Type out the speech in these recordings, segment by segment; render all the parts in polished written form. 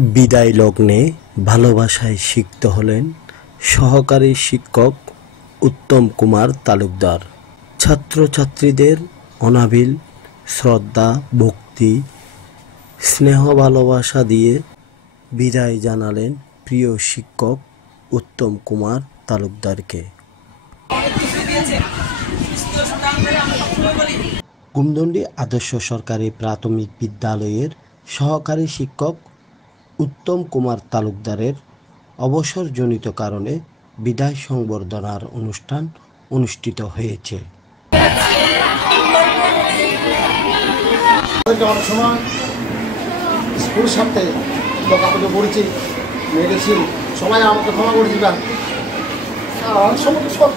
বিদায় লগ্নে ভালোবাসায় সিক্ত হলেন সহকারী শিক্ষক উত্তম কুমার তালুকদার। ছাত্রছাত্রীদের অনাবিল শ্রদ্ধা, ভক্তি, স্নেহ ভালোবাসা দিয়ে বিদায় জানালেন প্রিয় শিক্ষক উত্তম কুমার তালুকদারকে। গুমদণ্ডী আদর্শ সরকারি প্রাথমিক বিদ্যালয়ের সহকারী শিক্ষক উত্তম কুমার তালুকদারের অবসরজনিত কারণে বিদায় সংবর্ধনার অনুষ্ঠান অনুষ্ঠিত হয়েছে। অনেক সময় স্কুল সাথে লোকাপদে পড়েছি, মেডিসিন সবাই আমাকে ক্ষমা করে দিবেন। সব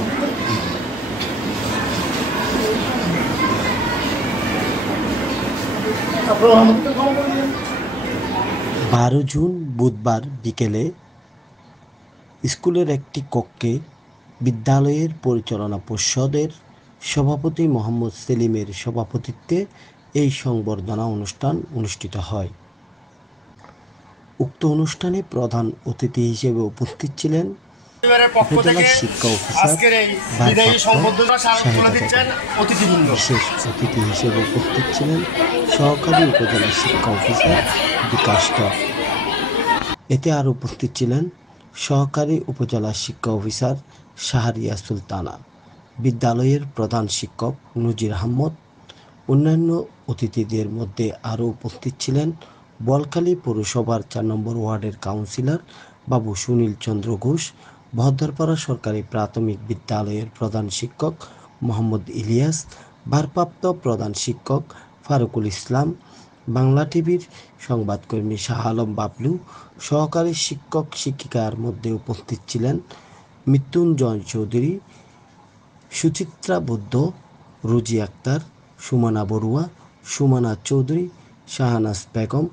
12 জুন বুধবার বিকেলে স্কুলের একটি কক্ষে বিদ্যালয়ের পরিচালনা পর্ষদের সভাপতি মোহাম্মদ সেলিমের সভাপতিত্বে এই সংবর্ধনা অনুষ্ঠান অনুষ্ঠিত হয়। উক্ত অনুষ্ঠানে প্রধান অতিথি হিসেবে উপস্থিত ছিলেন উপজেলা শিক্ষা অফিসার, বিশেষ অতিথি হিসেবে উপস্থিত ছিলেন সহকারী উপজেলা শিক্ষা অফিসার বিকাশ দত্ত। এতে আরও উপস্থিত ছিলেন সহকারী উপজেলা শিক্ষা অফিসার শাহরিয়া সুলতানা, বিদ্যালয়ের প্রধান শিক্ষক নজির আহমদ। অন্যান্য অতিথিদের মধ্যে আরও উপস্থিত ছিলেন বলখালী পৌরসভার 4 নম্বর ওয়ার্ডের কাউন্সিলর বাবু সুনীল চন্দ্র ঘোষ, ভদ্রপাড়া সরকারি প্রাথমিক বিদ্যালয়ের প্রধান শিক্ষক মোহাম্মদ ইলিয়াস, ভারপ্রাপ্ত প্রধান শিক্ষক ফারুকুল ইসলাম, বাংলা টিভির সংবাদকর্মী শাহ আলম বাবলু। সহকারী শিক্ষক শিক্ষিকার মধ্যে উপস্থিত ছিলেন মৃত্যুঞ্জয় চৌধুরী, সুচিত্রা বুদ্ধ, রুজি আক্তার, সুমনা বড়ুয়া, সুমনা চৌধুরী, শাহনাজ বেগম,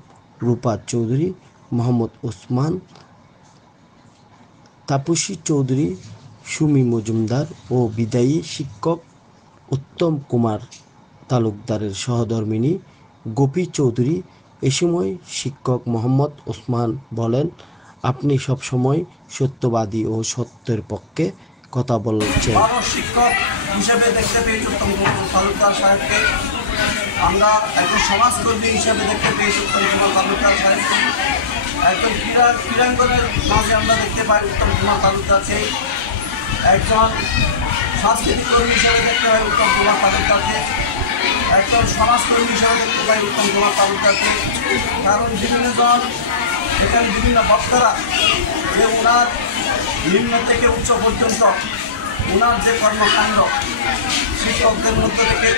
রূপা চৌধুরী, মোহাম্মদ ওসমান, তাপসী চৌধুরী, সুমি মজুমদার ও বিদায়ী শিক্ষক উত্তম কুমার তালুকদারের সহধর্মিণী গোপী চৌধুরী। এ সময় শিক্ষক মোহাম্মদ ওসমান বলেন, আপনি সবসময় সত্যবাদী ও সত্যের পক্ষে কথা বলছেন। শিক্ষক হিসেবে দেখতে পেয়েছি উত্তম কুমার তালুকদার সাহেবকে, আমরা একজন সমাজকর্মী হিসেবে দেখতে পেয়েছি উত্তম কুমার তালুকদার সাহেবকে, একজন ক্রীড়াঙ্গনের মাঝে আমরা দেখতে পাই উত্তম কুমার তালুকদারকে, একজন সাংস্কৃতিক কর্মী হিসেবে দেখতে পাই উত্তম কুমার তালুকদারকে, একজন সমাজকর্মী হিসেবে দেখতে পাই উত্তম কুমার তালুকদারকে। কারণ বিভিন্ন জন এখানে বিভিন্ন বক্তারা যে ওনার নিম্ন থেকে উচ্চ পর্যন্ত ওনার যে কর্মকাণ্ড শিক্ষকদের মধ্য থেকে,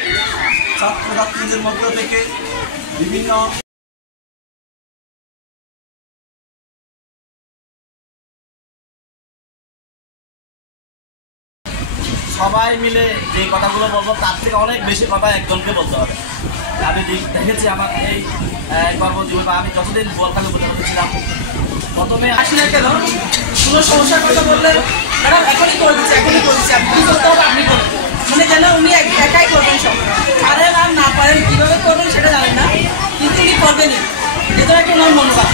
ছাত্রছাত্রীদের মধ্য থেকে বিভিন্ন সবাই মিলে যে কথাগুলো বলবো তার থেকে অনেক বেশি কথা একজনকে বলতে হবে। আমি দেখেছি আমার এই কর্মজীবন, আমি যতদিন বলখালী উপজেলাতে ছিলাম, প্রথমে আসি না কেন কোনো সমস্যার কথা বললে ম্যাডাম এখনই করে দিচ্ছে, আপনি করতে হবে, আপনি করবেন, মানে যেন উনি একাই করবেন সব, পারেন আর না পারেন কীভাবে করবেন সেটা জানেন না, কিন্তু উনি করবেনই, এটা একটা ওনার মনোভাব।